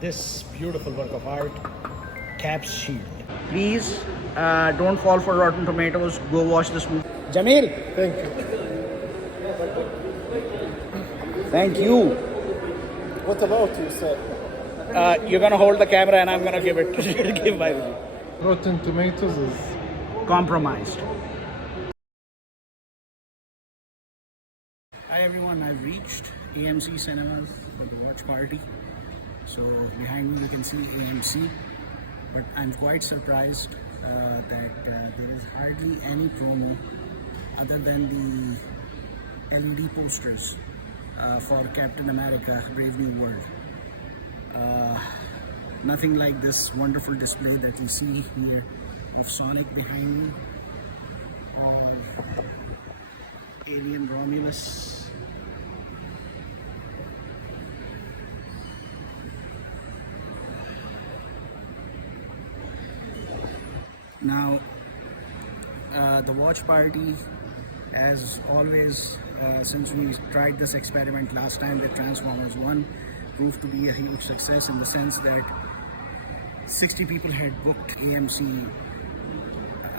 this beautiful work of art, Cap's Shield. Please don't fall for Rotten Tomatoes. Go watch this movie. Jamil, Thank you. thank you. What about you, sir? You're gonna hold the camera and I'm gonna give my review. Rotten Tomatoes is Compromised. Hi everyone, I've reached AMC Cinemas for the watch party. So behind me you can see AMC, but I'm quite surprised that there is hardly any promo other than the LED posters for Captain America Brave New World. Nothing like this wonderful display that we see here of Sonic behind me, of Alien Romulus. Now, the watch party, as always, since we tried this experiment last time with Transformers 1, proved to be a huge success in the sense that 60 people had booked AMC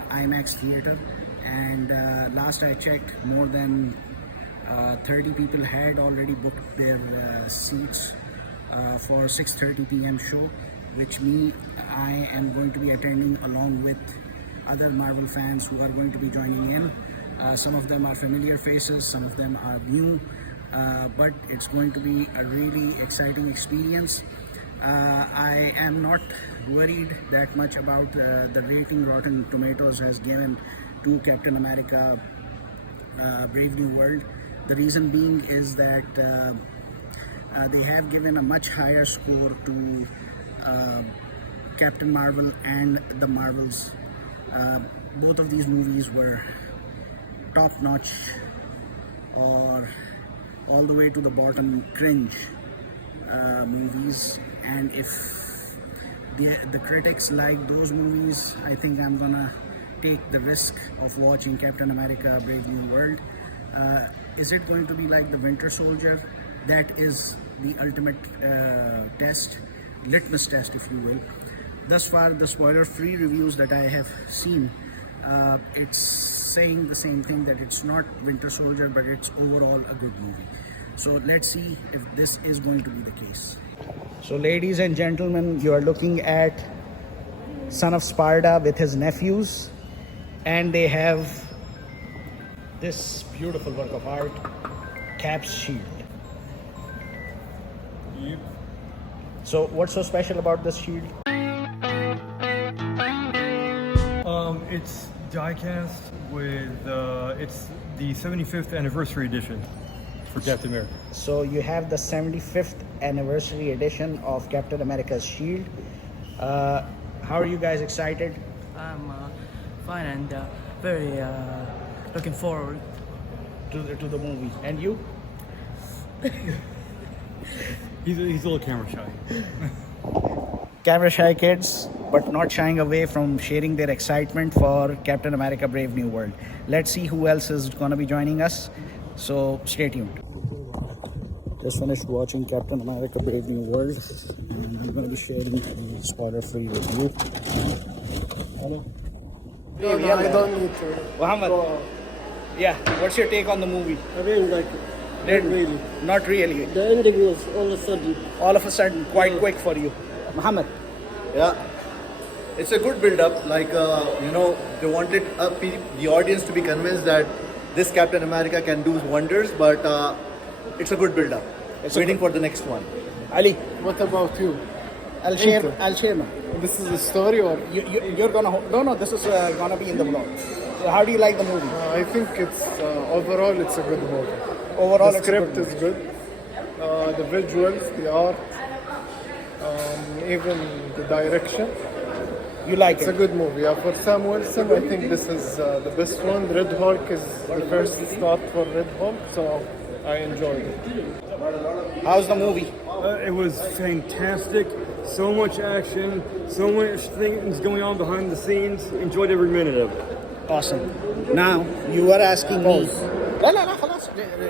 IMAX theater, and last I checked, more than 30 people had already booked their seats for 6:30 p.m. show, which I am going to be attending along with other Marvel fans who are going to be joining in. Some of them are familiar faces, some of them are new, but it's going to be a really exciting experience. I am not worried that much about the rating Rotten Tomatoes has given to Captain America Brave New World. The reason being is that they have given a much higher score to Captain Marvel and the Marvels. Both of these movies were top-notch or all the way to the bottom cringe movies, and if the critics like those movies, I think I'm gonna take the risk of watching Captain America Brave New World. Is it going to be like the Winter Soldier? That is the ultimate test, litmus test if you will. Thus far, the spoiler-free reviews that I have seen, it's saying the same thing, that it's not Winter Soldier, but it's overall a good movie. So let's see if this is going to be the case. So ladies and gentlemen, you are looking at Son of Sparda with his nephews, and they have this beautiful work of art, Cap's Shield. Yep. So what's so special about this shield? It's diecast with it's the 75th anniversary edition for Captain America. So you have the 75th anniversary edition of Captain America's shield. How are you guys excited? I'm fine and very looking forward. To the movie? And you? He's a little camera shy. Camera shy kids, but not shying away from sharing their excitement for Captain America Brave New World. Let's see who else is going to be joining us. So stay tuned. Just finished watching Captain America Brave New World, and I'm going to be sharing the spoiler-free review. Hello. No, I don't need to. Muhammad, yeah, what's your take on the movie? I didn't like it. Didn't really. Not really. The ending was all of a sudden. Quite quick for you. Muhammad. Yeah, it's a good build-up. Like they wanted the audience to be convinced that this Captain America can do wonders, but it's a good build-up. Waiting for the next one. Ali, What about you? I'll share now. This is a story, or You're gonna no, this is gonna be in the vlog. So how do you like the movie? I think it's overall it's a good movie. Overall, The it's a good script is good. The visuals, the art, even the direction. You like It's a it? good movie. For Sam Wilson, I think this is the best one. Red Hulk is the first start for Red Hulk, so I enjoyed it. How's the movie? It was fantastic. So much action, so much things going on behind the scenes. Enjoyed every minute of it. Awesome. Now you were asking me. No, خلاص.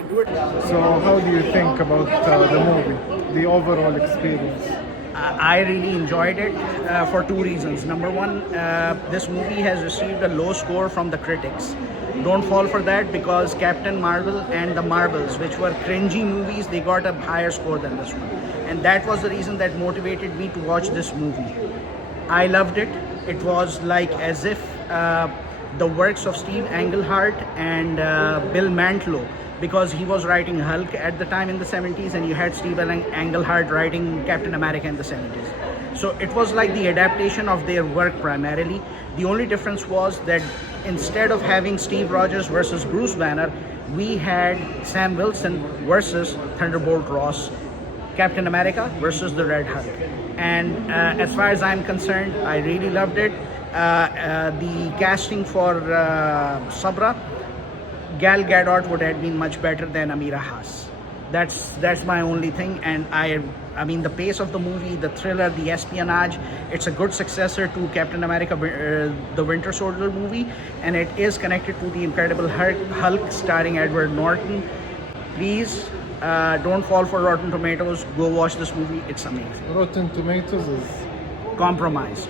Do it. So how do you think about the movie, the overall experience? I really enjoyed it for two reasons. Number one, this movie has received a low score from the critics. Don't fall for that, because Captain Marvel and the Marvels, which were cringy movies, they got a higher score than this one. And that was the reason that motivated me to watch this movie. I loved it. It was like as if the works of Steve Englehart and Bill Mantlo, because he was writing Hulk at the time in the 70s, and you had Steve Englehart writing Captain America in the 70s. So it was like the adaptation of their work primarily. The only difference was that instead of having Steve Rogers versus Bruce Banner, we had Sam Wilson versus Thunderbolt Ross, Captain America versus the Red Hulk. And as far as I'm concerned, I really loved it. The casting for Sabra, Gal Gadot would have been much better than Amira Haas. That's my only thing. And I mean, the pace of the movie, the thriller, the espionage, it's a good successor to Captain America, the Winter Soldier movie, and it is connected to the Incredible Hulk starring Edward Norton. Please don't fall for Rotten Tomatoes. Go watch this movie. It's amazing. Rotten Tomatoes is Compromised.